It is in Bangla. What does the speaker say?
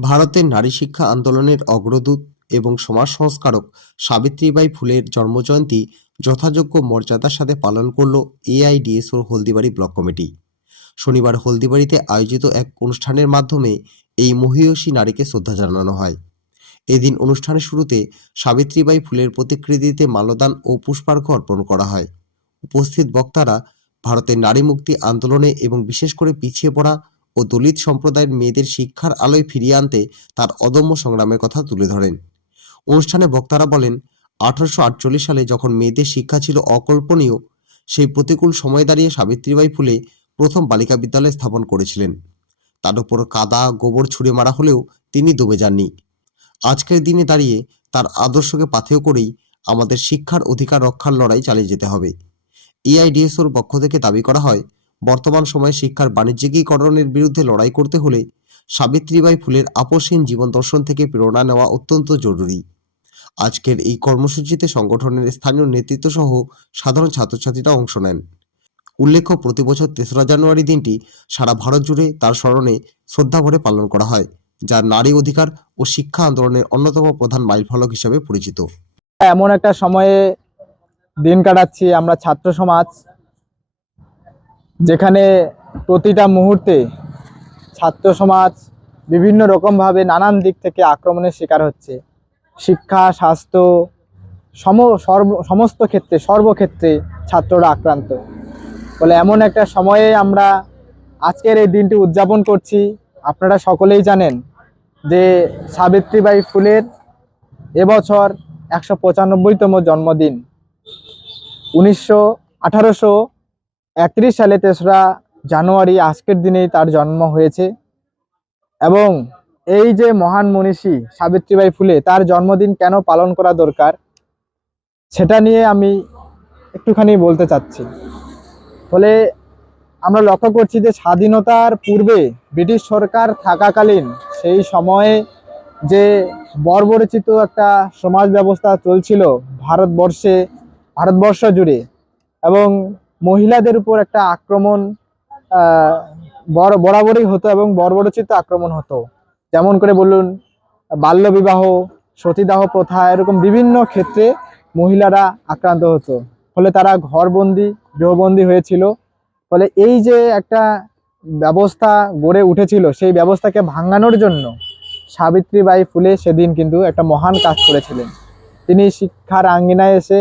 ভারতের নারী শিক্ষা আন্দোলনের অগ্রদূত এবং সমাজ সংস্কারক সাবিত্রীবাই ফুলের জন্মজয়ন্তী যথাযোগ্য মর্যাদার সাথে পালন করল এআইডিএসও হলদিবাড়ি ব্লক কমিটি। শনিবার হলদিবাড়িতে আয়োজিত এক অনুষ্ঠানের মাধ্যমে এই মহীয়সী নারীকে শ্রদ্ধা জানানো হয়। এদিন অনুষ্ঠানের শুরুতে সাবিত্রীবাই ফুলের প্রতিকৃতিতে মাল্যদান ও পুষ্পার্ঘ্য অর্পণ করা হয়। উপস্থিত বক্তারা ভারতের নারী মুক্তি আন্দোলনে এবং বিশেষ করে পিছিয়ে পড়া ও দলিত সম্প্রদায়ের মেয়েদের শিক্ষার আলোয় ফিরিয়ে আনতে তার অদম্য সংগ্রামের কথা তুলে ধরেন। অনুষ্ঠানে বক্তারা বলেন, আঠারোশো আটচল্লিশ সালে যখন মেয়েদের শিক্ষা ছিল অকল্পনীয়, সেই প্রতিকূল সময় দাঁড়িয়ে সাবিত্রীবাই ফুলে প্রথম বালিকা বিদ্যালয় স্থাপন করেছিলেন। তার উপর কাদা, গোবর ছুঁড়ে মারা হলেও তিনি দমে যাননি। আজকের দিনে দাঁড়িয়ে তার আদর্শকে পাথেয় করেই আমাদের শিক্ষার অধিকার রক্ষার লড়াই চালিয়ে যেতে হবে। এআইডিএসওর পক্ষ থেকে দাবি করা হয় বর্তমান সময়ে শিক্ষার বাণিজ্যিকীকরণের বিরুদ্ধে লড়াই করতে হলে সাবিত্রীবাই ফুলের আপসহীন জীবন দর্শন থেকে প্রেরণা নেওয়া অত্যন্ত জরুরি। আজকের এই কর্মসূচিতে সংগঠনের স্থানীয় নেতৃত্ব সহ সাধারণ ছাত্রছাত্রীরা অংশ নেন। উল্লেখ্য, প্রতি বছর তেসরা জানুয়ারি দিনটি সারা ভারত জুড়ে তার স্মরণে শ্রদ্ধাভরে পালন করা হয়, যা নারী অধিকার ও শিক্ষা আন্দোলনের অন্যতম প্রধান মাইলফলক হিসেবে পরিচিত। এমন একটা সময়ে দিন কাটাচ্ছি, আমরা ছাত্র সমাজ। যেখানে প্রতিটা মুহূর্তে ছাত্র সমাজ বিভিন্ন রকমভাবে নানান দিক থেকে আক্রমণের শিকার হচ্ছে। শিক্ষা, স্বাস্থ্য, সম, সর্ব, সমস্ত ক্ষেত্রে, সর্বক্ষেত্রে ছাত্ররা আক্রান্ত। বলে এমন একটা সময়ে আমরা আজকের এই দিনটি উদযাপন করছি। আপনারা সকলেই জানেন যে সাবিত্রীবাই ফুলের এবছর একশো পঁচানব্বইতম জন্মদিন। উনিশশো আঠারোশো একত্রিশ সালে তেসরা জানুয়ারি আজকের দিনেই তার জন্ম হয়েছে। এবং এই যে মহান মনীষী সাবিত্রীবাই ফুলে তার জন্মদিন কেন পালন করা দরকার, সেটা নিয়ে আমি একটুখানি বলতে চাচ্ছি। ফলে আমরা লক্ষ্য করছি যে স্বাধীনতার পূর্বে ব্রিটিশ সরকার থাকাকালীন সেই সময়ে যে বর্বরচিত একটা সমাজ ব্যবস্থা চলছিল ভারতবর্ষে, ভারতবর্ষ জুড়ে এবং মহিলাদের উপর একটা আক্রমণ বড় বরাবরই হতো এবং বর্বরচিত আক্রমণ হতো। যেমন করে বলুন বাল্যবিবাহ সতীদাহ প্রথা, এরকম বিভিন্ন ক্ষেত্রে মহিলারা আক্রান্ত হতো। ফলে তারা ঘরবন্দি, গৃহবন্দী হয়েছিল। ফলে এই যে একটা ব্যবস্থা গড়ে উঠেছিল, সেই ব্যবস্থাকে ভাঙানোর জন্য সাবিত্রীবাই ফুলে সেদিন কিন্তু একটা মহান কাজ করেছিলেন। তিনি শিক্ষার আঙ্গিনায় এসে